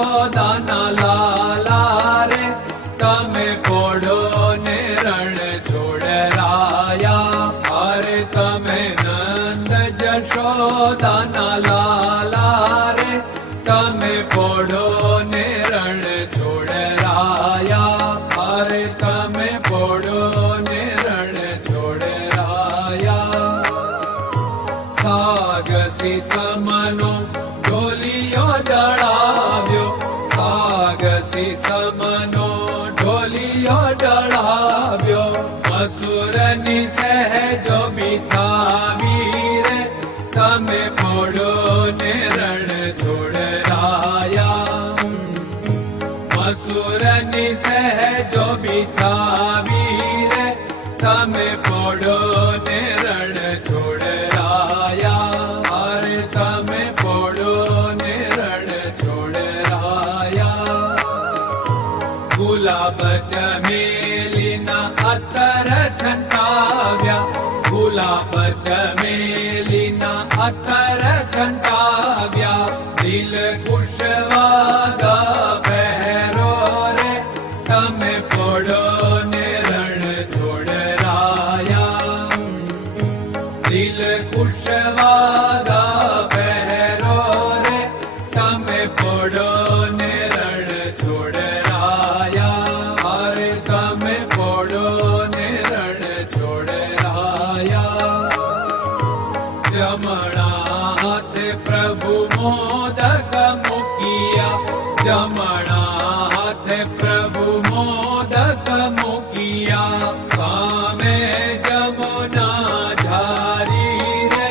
જશોદાના લાલા રે તમે પોડો ને રણ છોડરાયા. અરે તમે નંદ જશોદાના લાલા રે તમે પોડો ને રણ છોડરાયા. અરે તમે પોડો ને રણ છોડરાયા. સાગસી સમનો ઢોલિયો ડળાવ્યો, સાગસી સમનો ઢોલિયો ડળાવ્યો. મસૂરની સહેજો બિછાવી રે તમે પોડો ને રણ છોડરાયા. મસૂરની સહેજો બિછાવી રે તમે પોડો ને રણ છોડરાયા. અરે તમે પોડો ને રણ છોડરાયા. ગુલાબ ચમેલીના અત્તર છંટાવ્યા, ગુલાબ ચમેલીના અત્તર છંટાવ્યા. દિલ કુશવાદા પહેરો રે તમે પોડો ને રણ છોડરાયા. દિલ કુશવાદા પહેરો રે તમે પોડો ને રણ છોડરાયા. અરે તમે પોડો ને રણ છોડરાયા. જમણા હાથે પ્રભુ મોદક મૂકિયા, જમણા હાથે પ્રભુ મોદક મૂકિયા. સામે જમુના ઝારી રે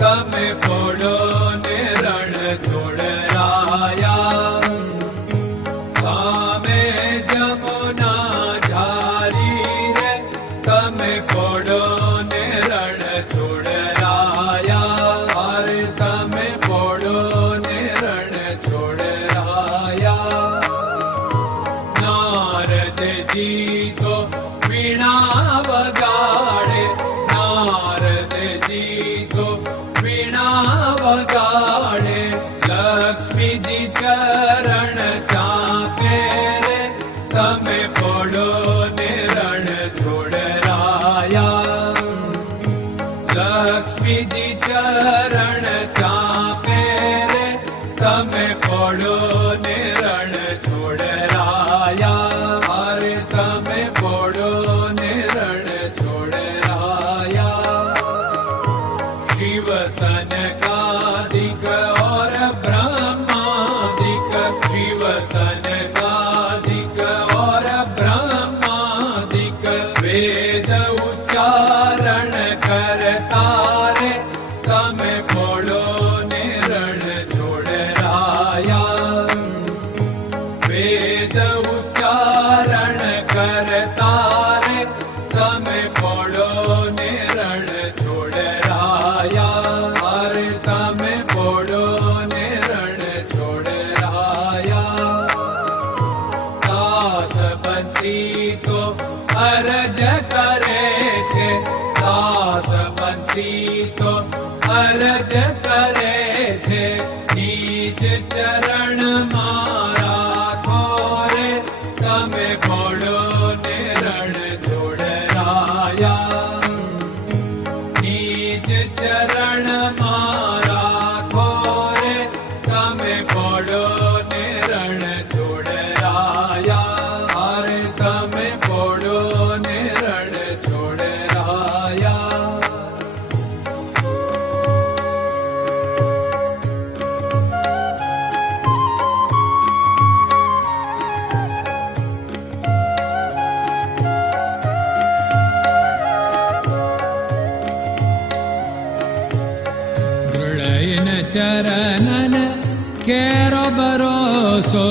તમે પોડો ને રણ છોડરાયા. સામે જમુના ઝારી રે તમે પોડો ને રણ છોડરાયા. અરે તમે પોડો ને રણ છોડરાયા. નારદજી તો વીણા વગાડે, નારદજી તો વીણા વગાડે. લક્ષ્મીજી ચરણ ચાકે રે તમે પોડો ને રણ છોડરાયા. લક્ષ્મીજી ચરણ ચાપે રે તમે પોડો ને રણ છોડરાયા. અરે તમે પોડો ને રણ છોડરાયા. શિવ સનકાદિક और ब्रह्मादिक, शिव सनकादिक और ब्रह्मादिक. वेद उच्चारण करता रे તમે પોડો ને રણ છોડરાયા. વેદ ઉચ્ચારણ કરતા રે તમે પોડો ને રણ છોડરાયા. અરે તમે પોડો ને રણ છોડરાયા. દાસ બંસી તો અરજ કરે છે, દાસ બંસી તો અરજ કરે છે. નીચ ચરણ મારા ખોરે તમે પોડો ને રણ છોડરાયા. નીચ ચરણ મારા ખોરે તમે પોડો ને રણ છોડરાયા. અરે તમે પોડો ને રણ છોડરાયા. ચરણન કેરો ભરોસો,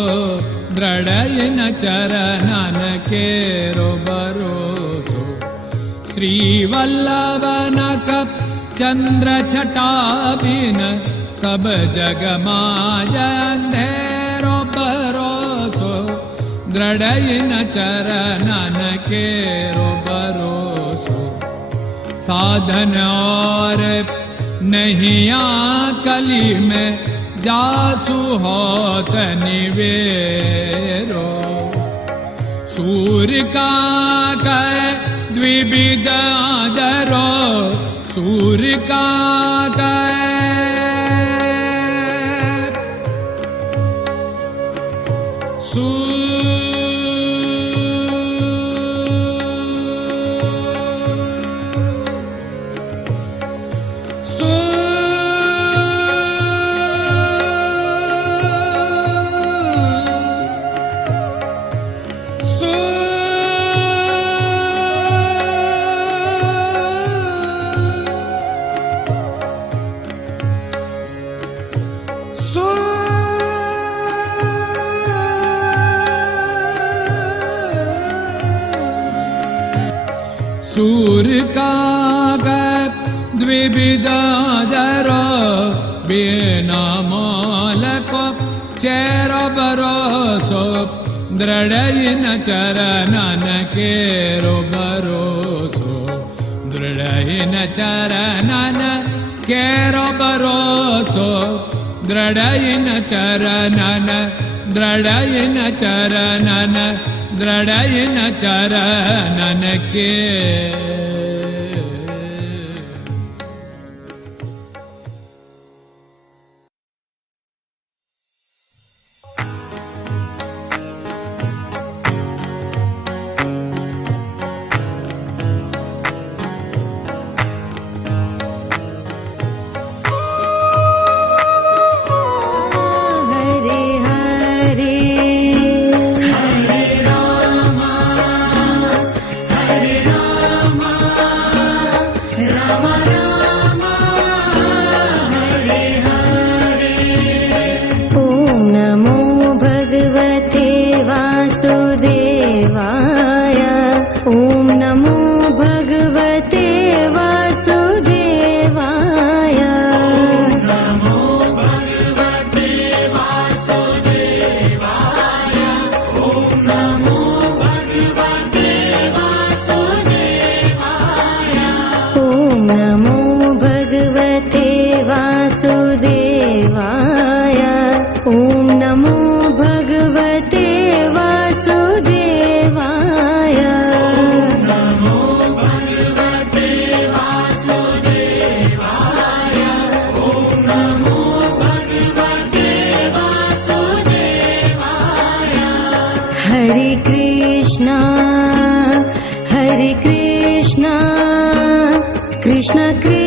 દ્રઢયન ચરણન કેરો ભરોસો. શ્રી વલ્લભન કપ ચંદ્ર છટાબિન સબ જગમાં અંધેરો ભરોસો. દ્રઢયન ચરણન કેરો ભરોસો. साधन और नहीं कली में जासु होत निवेरो। सूर्य का कै द्विविध आदरो, सूर्य का सूर्य का द्विविधादरो, बिना मोल को चेर भरोसो, दृढ़ चरणन केरो भरोसो, दृढ़ चरणन केरो भरोसो, दृढ़ चरणन, दृढ़ चरणन, दृढ़ चरणन के। Hare Krishna, Krishna Krishna